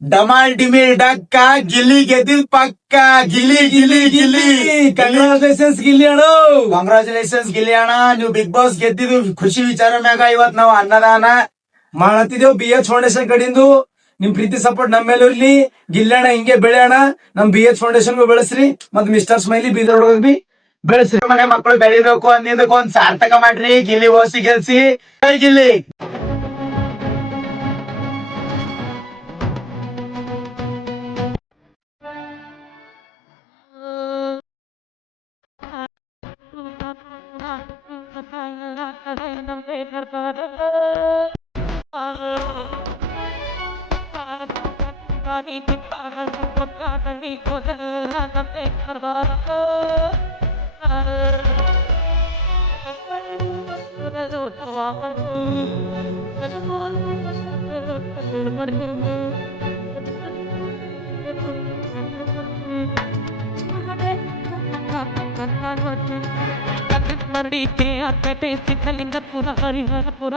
ಡಮಾಲ್ ಡಿಮಿಲ್ ಡಕ್ಕ ಗಿಲ್ಲಿ ಗೆದ್ದಿದ್ ಪಕ್ಕ ಗಿಲ್ಲಿ ಗಿಲ್ಲಿ ಗಿಲ್ಲಿ ಕಂಗ್ರಾಚುಲೇಷನ್ಸ್ ಗಿಲ್ಲಿ ಅಣ್ಣ. ಕಾಂಗ್ರಾಚುಲೇಷನ್ಸ್ ಗಿಲ್ಲಿ ಅಣ್ಣ, ನೀವು ಬಿಗ್ ಬಾಸ್ ಗೆದ್ದಿದ್ದು ಖುಷಿ ವಿಚಾರ ಮ್ಯಾಗ ಇವತ್ ನಾವು ಅನ್ನದಾನ ಮಾಡತ್ತಿದ್ದೇವ್ BH ಫೌಂಡೇಶನ್ ಕಡಿಂದು. ನಿಮ್ ಪ್ರೀತಿ ಸಪೋರ್ಟ್ ನಮ್ಮ ಮೇಲೆ ಇರ್ಲಿ. ಗಿಲ್ಲಣ್ಣ ಹಿಂಗೆ ಬೆಳೆಯೋಣ. ನಮ್ BH ಫೌಂಡೇಶನ್ ಬೆಳೆಸ್ರಿ. ಮತ್ ಮಿಸ್ಟರ್ ಸ್ಮೈಲಿ ಬೀದರ್ ಹುಡುಗ ಬಿ ಬೆಳೆಸ್ರಿ. ಮನೆ ಮಕ್ಕಳು ಬೆಳಿಬೇಕು ಅನ್ನೋದಕ್ಕೆ ಒಂದ್ ಸಾರ್ಥಕ ಮಾಡ್ರಿ. ಗಿಲ್ಲಿ ಓಸಿ ಗೆಲ್ಸಿ. ಜೈ ಗಿಲ್ಲಿ. ಮರಡಿಕೆ ಅರ್ಪೇಟೆ ಸಿದ್ಧಲಿಂಗಪುರ ಹರಿಹರಪುರ